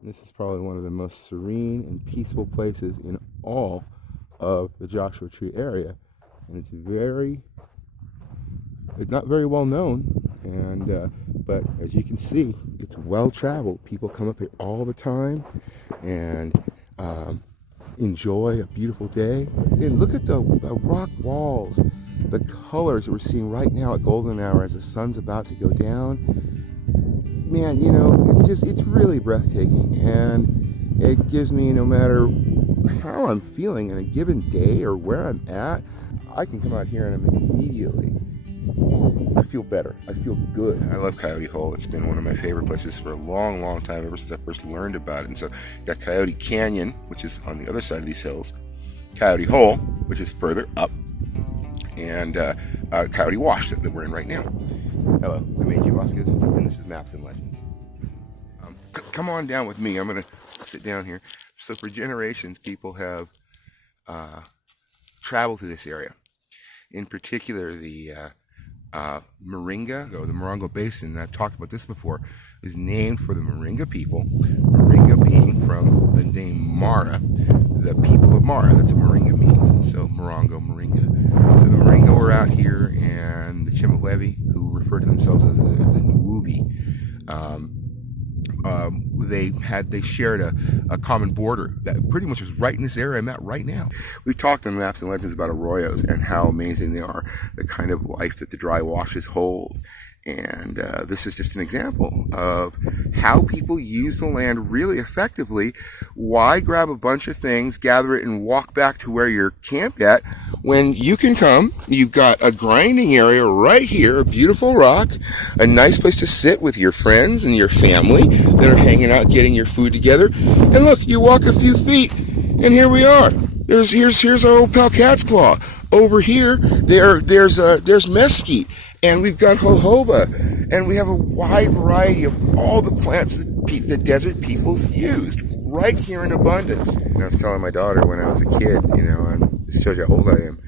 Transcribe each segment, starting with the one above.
This is probably one of the most serene and peaceful places in all of the Joshua Tree area, and it's not very well known, and but as you can see, it's well traveled. People come up here all the time and enjoy a beautiful day. And look at the rock walls, the colors that we're seeing right now at golden hour as the sun's about to go down. Man, you know, it's really breathtaking, and it gives me, no matter how I'm feeling in a given day or where I'm at, I can come out here and immediately I feel better. I feel good. I love Coyote Hole. It's been one of my favorite places for a long, long time, ever since I first learned about it. And so you got Coyote Canyon, which is on the other side of these hills, Coyote Hole, which is further up, and Coyote Wash that we're in right now. Hello, I'm AG Vasquez, and this is Maps and Legends. Come on down with me. I'm going to sit down here. So for generations, people have traveled through this area. In particular, the Moringa, or the Morongo Basin, and I've talked about this before, is named for the Moringa people. Moringa being from the name Mara, the people of Mara. That's what Moringa means. And so Morongo, Moringa. So the Moringa were out here, and the Chemehuevi, who refer to themselves as the Nuubi, they shared a common border that pretty much is right in this area I'm at right now. We've talked on Maps and Legends about arroyos and how amazing they are, the kind of life that the dry washes hold. And this is just an example of how people use the land really effectively. Why grab a bunch of things, gather it, and walk back to where you're camped at when you can come? You've got a grinding area right here, a beautiful rock, a nice place to sit with your friends and your family that are hanging out getting your food together. And look, you walk a few feet, and here we are. Here's our old pal Cat's Claw. Over here, there's mesquite, and we've got jojoba, and we have a wide variety of all the plants that the desert peoples used right here in abundance. And I was telling my daughter when I was a kid, you know, and this shows you how old I am.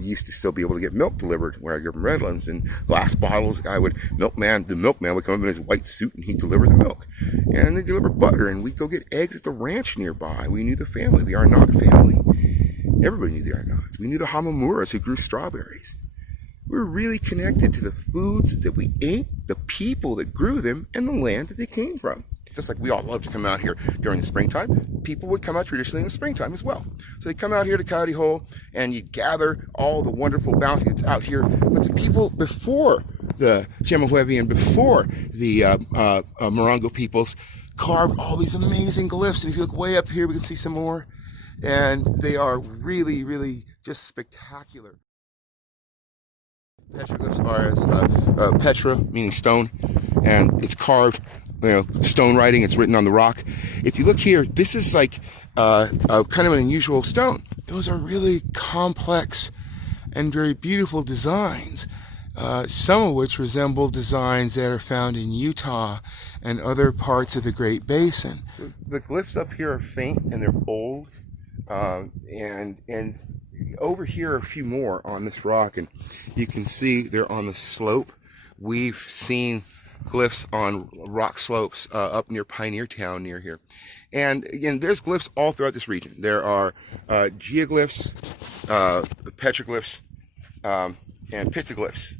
Used to still be able to get milk delivered where I grew up in Redlands, and glass bottles. The milkman would come up in his white suit and he'd deliver the milk, and they deliver butter, and we'd go get eggs at the ranch nearby. We knew the family, the Arnott family. Everybody knew the Arnotts. We knew the Hamamuras who grew strawberries. We were really connected to the foods that we ate, the people that grew them, and the land that they came from. Just like we all love to come out here during the springtime, people would come out traditionally in the springtime as well. So they come out here to Coyote Hole, and you gather all the wonderful bounty that's out here. But the people before the Chemehuevi and before the Morongo peoples carved all these amazing glyphs. And if you look way up here, we can see some more. And they are really, really just spectacular. Petroglyphs are as Petra, meaning stone, and it's carved, you know, stone writing. It's written on the rock. If you look here, this is like kind of an unusual stone. Those are really complex and very beautiful designs, some of which resemble designs that are found in Utah and other parts of the Great Basin. The glyphs up here are faint and they're old. And over here are a few more on this rock, and you can see they're on the slope. We've seen glyphs on rock slopes up near Pioneer Town near here. And again, there's glyphs all throughout this region. There are geoglyphs, petroglyphs, and petroglyphs.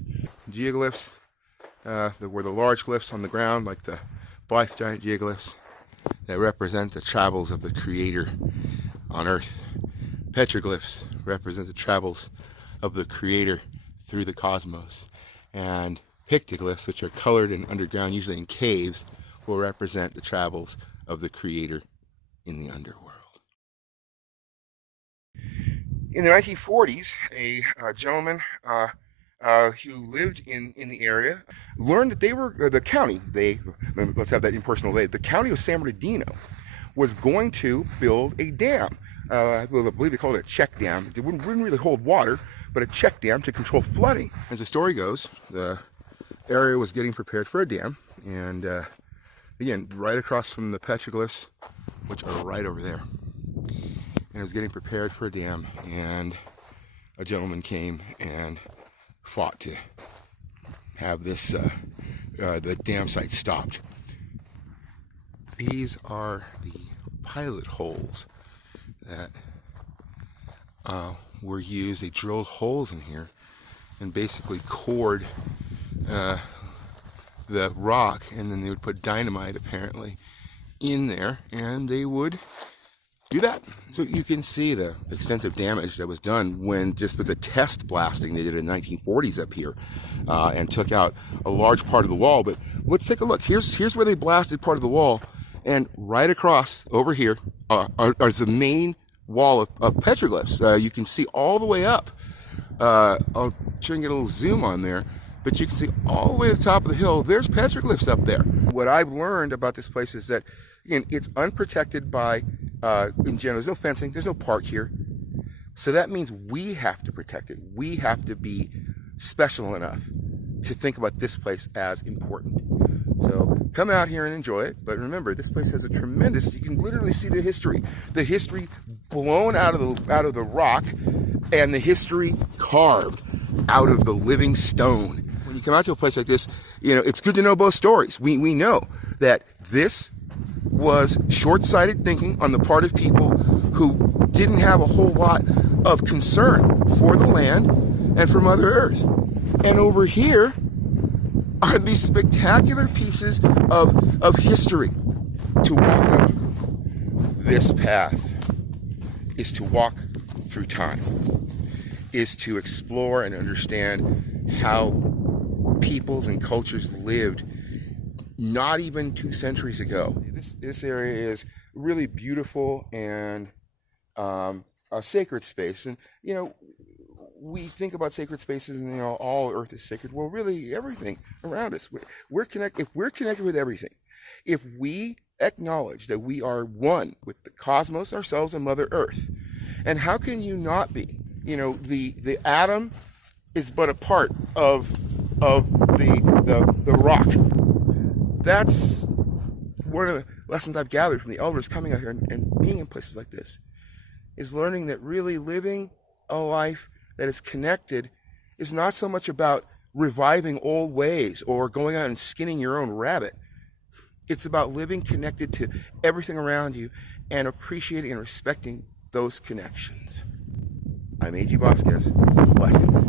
Geoglyphs were the large glyphs on the ground, like the Blythe giant geoglyphs that represent the travels of the Creator on Earth. Petroglyphs represent the travels of the Creator through the cosmos. And pictoglyphs, which are colored and underground, usually in caves, will represent the travels of the Creator in the underworld. In the 1940s, a gentleman who lived in the area learned that they were, the county, let's have that impersonal, the county of San Bernardino was going to build a dam. I believe they called it a check dam. It wouldn't really hold water, but a check dam to control flooding. As the story goes, the area was getting prepared for a dam, and again, right across from the petroglyphs, which are right over there. And it was getting prepared for a dam, and a gentleman came and fought to have this the dam site stopped. These are the pilot holes that were used. They drilled holes in here and basically cored the rock, and then they would put dynamite apparently in there, and they would do that. So you can see the extensive damage that was done when just with the test blasting they did in the 1940s up here, and took out a large part of the wall. But let's take a look. Here's where they blasted part of the wall, and right across over here is the main wall of petroglyphs. You can see all the way up. I'll try and get a little zoom on there, but you can see all the way to the top of the hill. There's petroglyphs up there. What I've learned about this place is that, again, it's unprotected by, in general, there's no fencing, there's no park here. So that means we have to protect it. We have to be special enough to think about this place as important. So come out here and enjoy it. But remember, this place has a tremendous, you can literally see the history blown out of the rock, and the history carved out of the living stone. When you come out to a place like this, you know, it's good to know both stories. We know that this was short-sighted thinking on the part of people who didn't have a whole lot of concern for the land and for Mother Earth. And over here are these spectacular pieces of history. To walk up this path is to walk through time, is to explore and understand how peoples and cultures lived not even 2 centuries ago. This area is really beautiful and a sacred space. And, you know, we think about sacred spaces and, you know, all earth is sacred. Well, really, everything around us. We're connected. If we're connected with everything, if we acknowledge that we are one with the cosmos, ourselves, and Mother Earth, and how can you not be? You know, the atom is but a part of the rock. That's one of the lessons I've gathered from the elders coming out here and being in places like this, is learning that really living a life that is connected is not so much about reviving old ways or going out and skinning your own rabbit. It's about living connected to everything around you and appreciating and respecting those connections. I'm AG Vasquez. Blessings.